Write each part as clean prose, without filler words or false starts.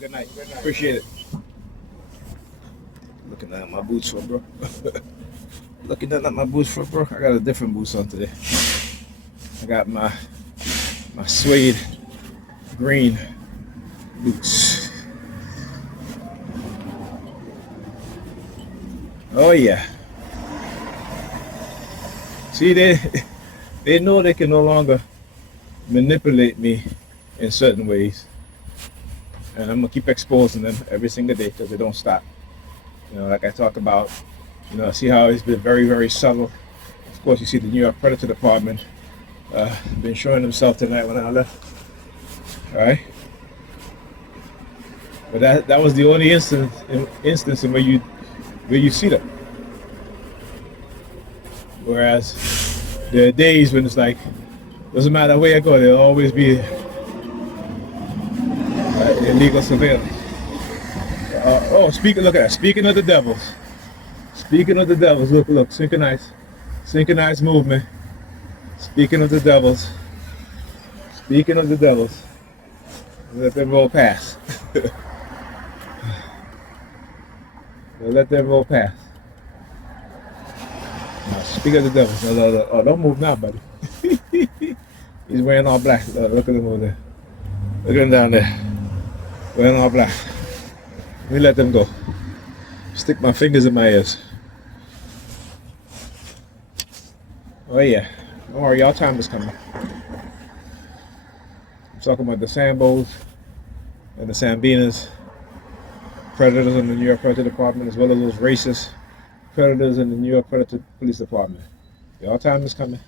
a good night. Appreciate it. Looking at my boots for bro. Looking at my boots for bro. I got a different boots on today. I got my suede green boots. Oh yeah. See, they know they can no longer manipulate me in certain ways, and I'm gonna keep exposing them every single day because they don't stop. Like I talk about, see how it's been very, very subtle. Of course, you see the New York Predator Department been showing themselves tonight when I left. All right, but that was the only instance in where you see them. Whereas there are days when it's like, doesn't matter where you go, there'll always be illegal surveillance. Look at that. Speaking of the devils, look, synchronized movement. Speaking of the devils, let them roll past. Let them roll past. Now, speak of the devils. Oh, don't move now, buddy. He's wearing all black. Look at him over there. Look at him down there. Wearing all black. Let me let them go. Stick my fingers in my ears. Oh yeah. Don't worry, y'all time is coming. I'm talking about the Sambos and the Sambinas, predators in the New York Predator Department, as well as those racist predators in the New York Predator Police Department. Y'all time is coming.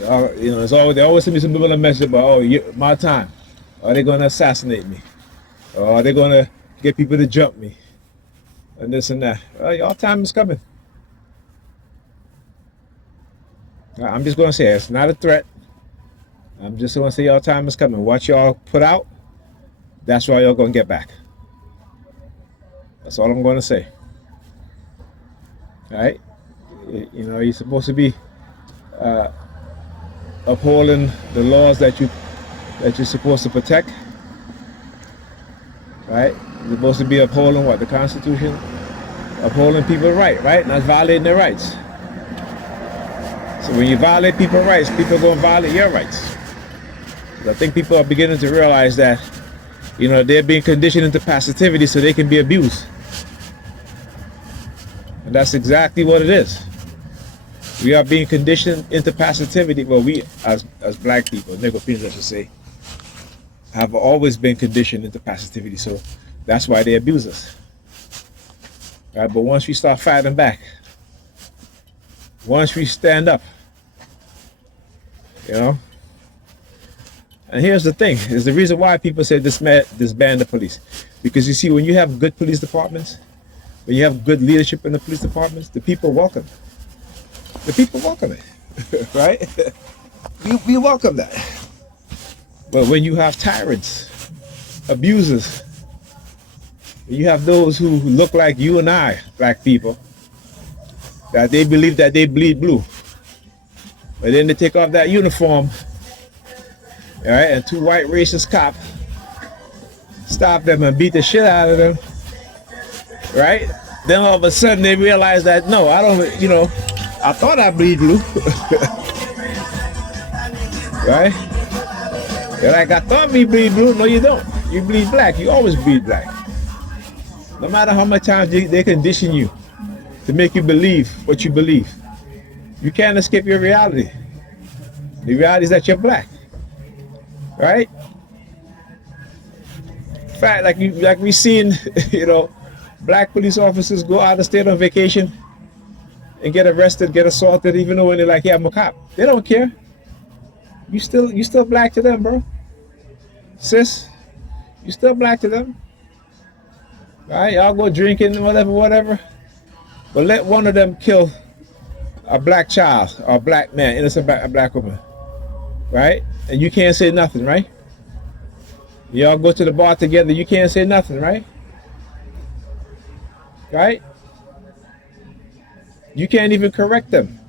They always send me some people a message about, my time. Are they going to assassinate me? Or are they going to get people to jump me? And this and that. Y'all time is coming. I'm just going to say it's not a threat. I'm just going to say y'all time is coming. What y'all put out, that's why y'all going to get back. That's all I'm going to say. All right? You're supposed to be upholding the laws that you're supposed to protect. Right? You're supposed to be upholding what? The Constitution? Upholding people's rights, right? Not violating their rights. So when you violate people's rights, people are going to violate your rights. I think people are beginning to realize that, they're being conditioned into passivity so they can be abused. And that's exactly what it is. We are being conditioned into passivity. Well, we, as black people, Negropeans, I should say, have always been conditioned into passivity. So that's why they abuse us. Right? But once we start fighting back, once we stand up, and here's the thing, is the reason why people say disband the police. Because you see, when you have good police departments, when you have good leadership in the police departments, the people welcome. The people welcome it, right? We welcome that. But when you have tyrants, abusers, you have those who look like you and I, black people, that they believe that they bleed blue. But then they take off that uniform, all right, and two white racist cops stop them and beat the shit out of them, right? Then all of a sudden they realize that, no, I don't, I thought I bleed blue. Right? They're like, I thought we bleed blue. No, you don't. You bleed black. You always bleed black. No matter how much times they condition you to make you believe what you believe, you can't escape your reality. The reality is that you're black. Right? In fact, like we seen, black police officers go out of state on vacation and get arrested, get assaulted, even though when they're like, yeah, I'm a cop. They don't care. You still black to them, bro. Sis, you still black to them. Right? Y'all go drinking, whatever. But let one of them kill a black child or a black man, innocent black woman. Right? And you can't say nothing, right? Y'all go to the bar together, you can't say nothing, right? Right? You can't even correct them.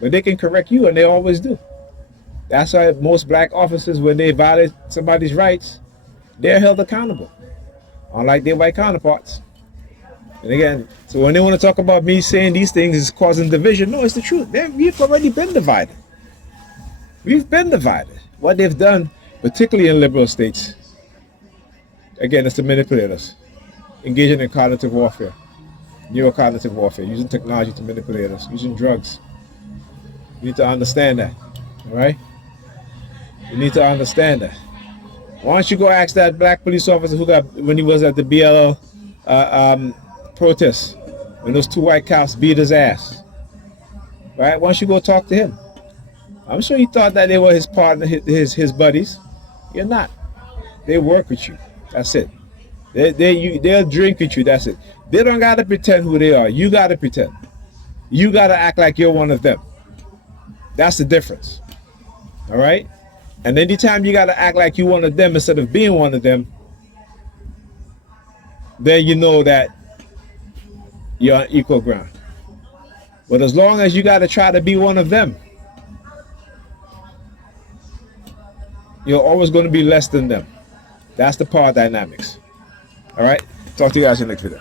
But they can correct you, and they always do. That's why most black officers, when they violate somebody's rights, they're held accountable, unlike their white counterparts. And again, so when they want to talk about me saying these things is causing division, no, it's the truth. We've already been divided. We've been divided. What they've done, particularly in liberal states, again, it's to manipulate us, engaging in cognitive warfare, neurocognitive warfare, using technology to manipulate us, using drugs. You need to understand that, all right? You need to understand that. Why don't you go ask that black police officer who got, when he was at the BLL protest, when those two white cops beat his ass, right? Why don't you go talk to him? I'm sure he thought that they were his partner, his buddies. You're not. They work with you. That's it. They'll drink with you. That's it. They don't gotta pretend who they are. You gotta pretend. You gotta act like you're one of them. That's the difference. All right. And anytime you gotta act like you're one of them instead of being one of them, then you know that you're on equal ground. But as long as you gotta try to be one of them, you're always going to be less than them. That's the power dynamics. All right. Talk to you guys in the next video.